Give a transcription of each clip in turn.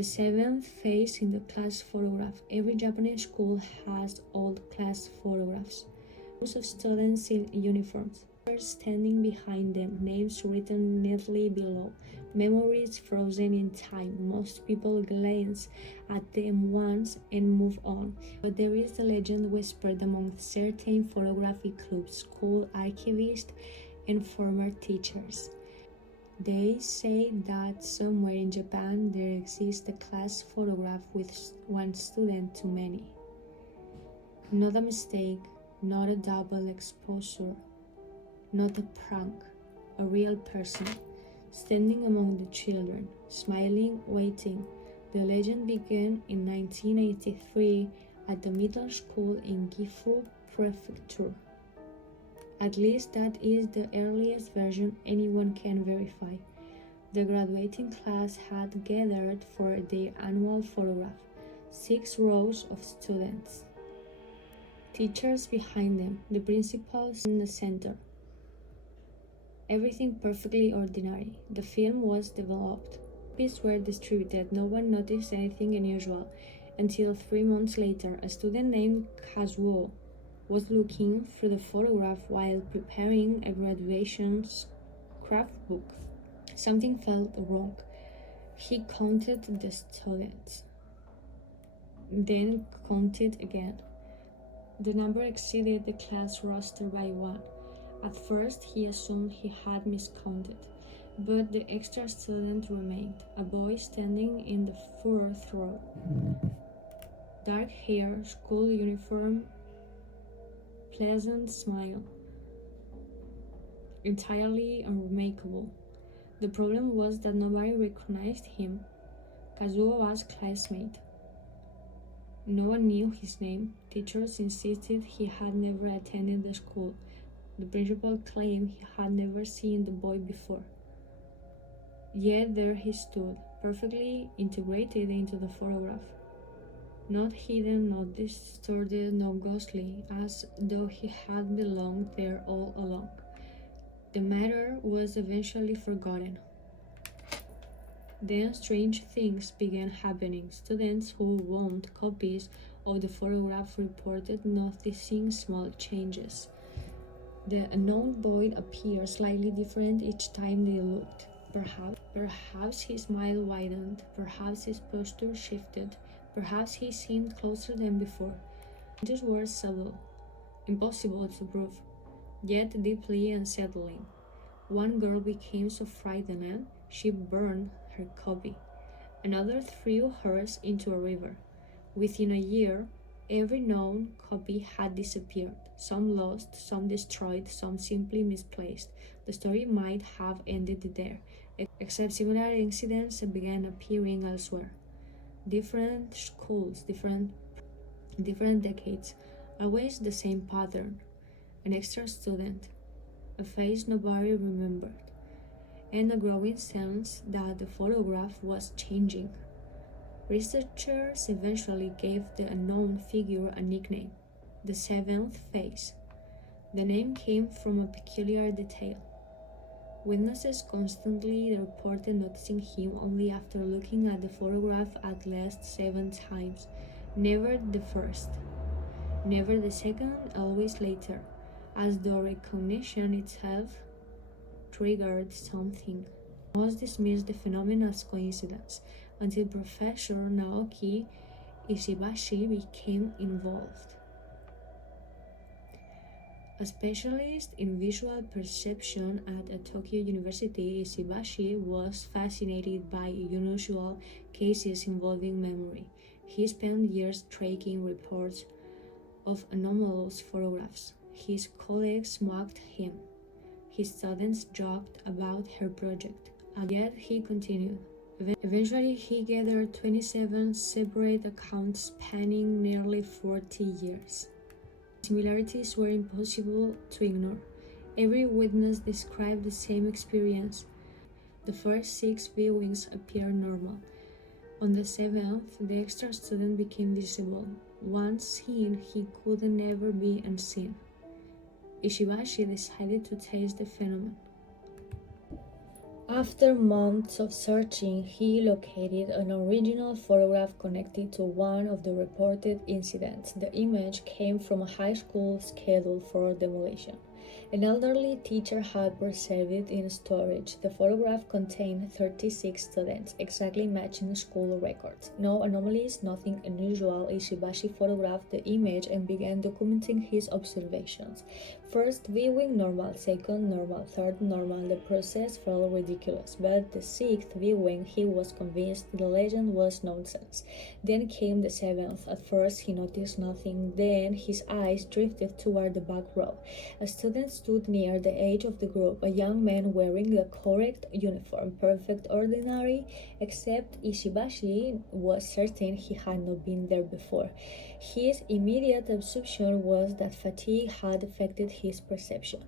The seventh phase in the class photograph. Every Japanese school has old class photographs. Rows of students in uniforms, standing behind them, names written neatly below, memories frozen in time. Most people glance at them once and move on. But there is a legend whispered among certain photography clubs, school archivists, and former teachers. They say that somewhere in Japan there exists a class photograph with one student too many. Not a mistake, not a double exposure, not a prank, a real person, standing among the children, smiling, waiting. The legend began in 1983 at the middle school in Gifu Prefecture. At least that is the earliest version anyone can verify. The graduating class had gathered for their annual photograph, 6 rows of students. Teachers behind them, the principals in the center. Everything perfectly ordinary. The film was developed. Copies were distributed. No one noticed anything unusual until 3 months later, a student named Kazuo was looking through the photograph while preparing a graduation scrapbook. Something felt wrong. He counted the students, then counted again. The number exceeded the class roster by 1. At first, he assumed he had miscounted, but the extra student remained, a boy standing in the 4th row. Dark hair, school uniform, pleasant smile. Entirely unremarkable. The problem was that nobody recognized him. Kazuo was classmate. No one knew his name. Teachers insisted he had never attended the school. The principal claimed he had never seen the boy before. Yet there he stood, perfectly integrated into the photograph. Not hidden, not distorted, not ghostly, as though he had belonged there all along. The matter was eventually forgotten. Then strange things began happening. Students who owned copies of the photograph reported noticing small changes. The unknown boy appeared slightly different each time they looked. Perhaps his smile widened, perhaps his posture shifted, perhaps he seemed closer than before. These were subtle, impossible to prove, yet deeply unsettling. One girl became so frightened she burned her copy. Another threw hers into a river. Within a year, every known copy had disappeared, some lost, some destroyed, some simply misplaced. The story might have ended there, except similar incidents began appearing elsewhere. Different schools, different decades, always the same pattern. An extra student, a face nobody remembered, and a growing sense that the photograph was changing. Researchers eventually gave the unknown figure a nickname, the seventh face. The name came from a peculiar detail. Witnesses constantly reported noticing him only after looking at the photograph at least 7 times. Never the first, never the second, always later, as though recognition itself triggered something. Most dismissed the phenomenon as coincidence until Professor Naoki Ishibashi became involved. A specialist in visual perception at Tokyo University, Ishibashi was fascinated by unusual cases involving memory. He spent years tracking reports of anomalous photographs. His colleagues mocked him. His students joked about her project, and yet he continued. Eventually, he gathered 27 separate accounts spanning nearly 40 years. Similarities were impossible to ignore. Every witness described the same experience. The first 6 viewings appeared normal. On the 7th, the extra student became visible. Once seen, he could never be unseen. Ishibashi decided to test the phenomenon. After months of searching, he located an original photograph connected to one of the reported incidents. The image came from a high school scheduled for demolition. An elderly teacher had preserved it in storage. The photograph contained 36 students, exactly matching school records. No anomalies, nothing unusual. Ishibashi photographed the image and began documenting his observations. First viewing normal, second normal, third normal. The process felt ridiculous, but the sixth viewing he was convinced the legend was nonsense. Then came the seventh. At first he noticed nothing, then his eyes drifted toward the back row. A student stood near the edge of the group, a young man wearing the correct uniform, perfect, ordinary, except Ishibashi was certain he had not been there before. His immediate assumption was that fatigue had affected his perception.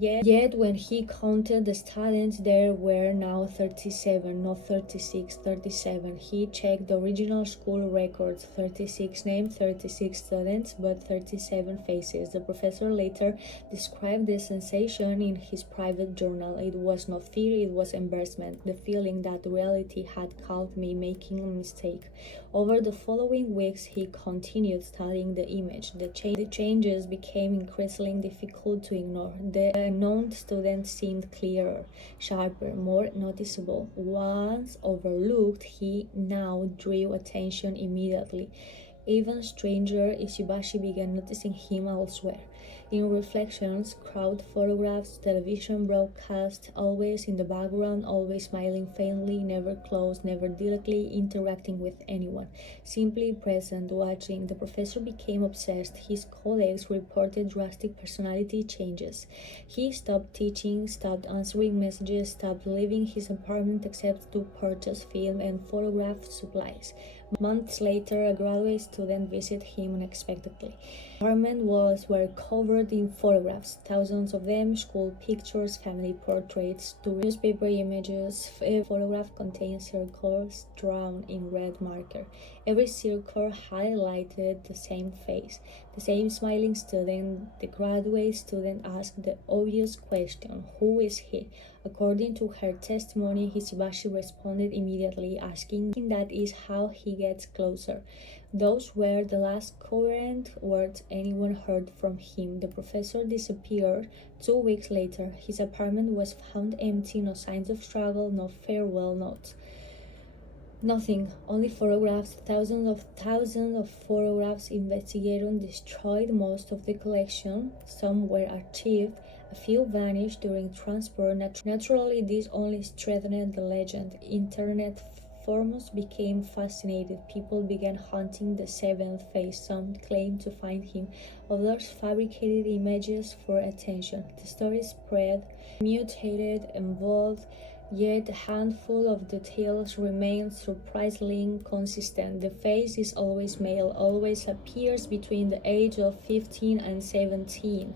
Yet when he counted the students, there were now 37, not 36, 37. He checked the original school records, 36 names, 36 students, but 37 faces. The professor later described the sensation in his private journal. It was not fear, it was embarrassment, the feeling that reality had caught me making a mistake. Over the following weeks, he continued studying the image. The changes became increasingly difficult to ignore. The unknown student seemed clearer, sharper, more noticeable. Once overlooked, he now drew attention immediately. Even stranger, Ishibashi began noticing him elsewhere. In reflections, crowd photographs, television broadcasts, always in the background, always smiling faintly, never close, never directly interacting with anyone, simply present, watching. The professor became obsessed. His colleagues reported drastic personality changes. He stopped teaching, stopped answering messages, stopped leaving his apartment except to purchase film and photograph supplies. Months later, a graduate student visited him unexpectedly. Apartment walls were covered in photographs, thousands of them, school pictures, family portraits, newspaper images. Every photograph contained circles drawn in red marker. Every circle highlighted the same face, the same smiling student. The graduate student asked the obvious question, "Who is he?" According to her testimony, Hishibashi responded immediately, asking that is how he gets closer. Those were the last coherent words anyone heard from him. The professor disappeared. 2 weeks later, his apartment was found empty, no signs of struggle, no farewell notes. Nothing, only photographs, thousands of photographs. Investigators destroyed most of the collection. Some were archived. A few vanished during transport. Naturally, this only strengthened the legend. Internet forums became fascinated. People began hunting the seventh face. Some claimed to find him. Others fabricated images for attention. The story spread, mutated, evolved. Yet a handful of details remain surprisingly consistent. The face is always male, always appears between the age of 15 and 17.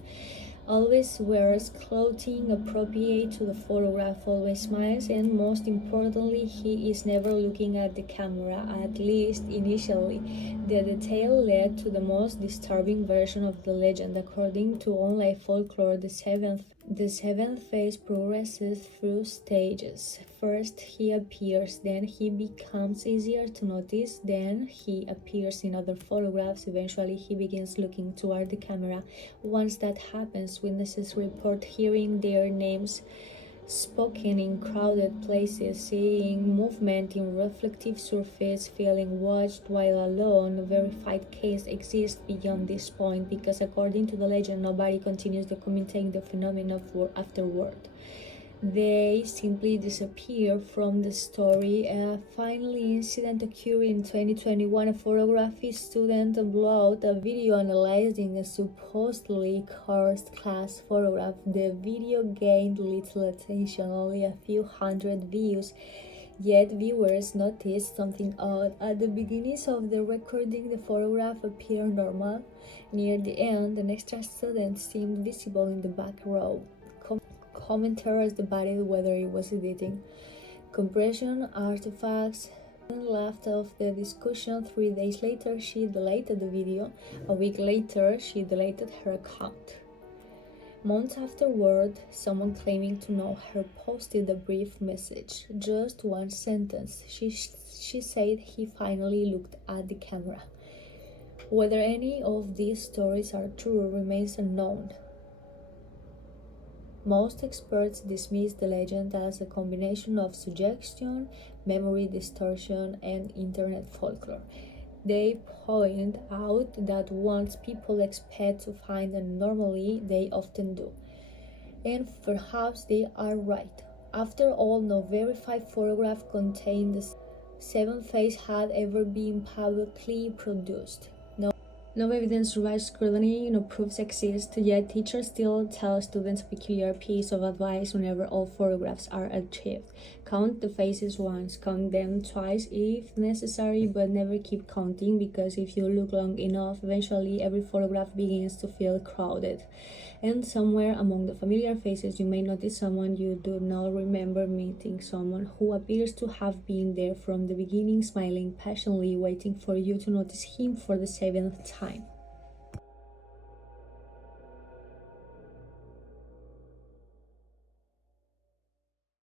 Always wears clothing appropriate to the photograph, always smiles, and most importantly, he is never looking at the camera, at least initially. The detail led to the most disturbing version of the legend. According to online folklore, the seventh phase progresses through stages. First, he appears, then he becomes easier to notice, then he appears in other photographs. Eventually, he begins looking toward the camera. Once that happens, witnesses report hearing their names spoken in crowded places, seeing movement in reflective surface, feeling watched while alone. A verified case exists beyond this point because, according to the legend, nobody continues documenting the phenomenon afterward. They simply disappear from the story. A final incident occurred in 2021. A photography student uploaded a video analyzing a supposedly cursed class photograph. The video gained little attention, only a few hundred views. Yet viewers noticed something odd. At the beginnings of the recording, the photograph appeared normal. Near the end, an extra student seemed visible in the back row. Commenters debated whether it was editing, compression, artifacts. Left off the discussion. 3 days later, she deleted the video. A week later, she deleted her account. Months afterward, someone claiming to know her posted a brief message, just one sentence. She said he finally looked at the camera. Whether any of these stories are true remains unknown. Most experts dismiss the legend as a combination of suggestion, memory distortion, and internet folklore. They point out that once people expect to find an anomaly, they often do. And perhaps they are right. After all, no verified photograph containing the seventh face had ever been publicly produced. No evidence survives scrutiny, no proofs exist, yet teachers still tell students a peculiar piece of advice whenever all photographs are achieved. Count the faces once, count them twice if necessary, but never keep counting, because if you look long enough, eventually every photograph begins to feel crowded. And somewhere among the familiar faces, you may notice someone you do not remember meeting, someone who appears to have been there from the beginning, smiling passionately, waiting for you to notice him for the seventh time.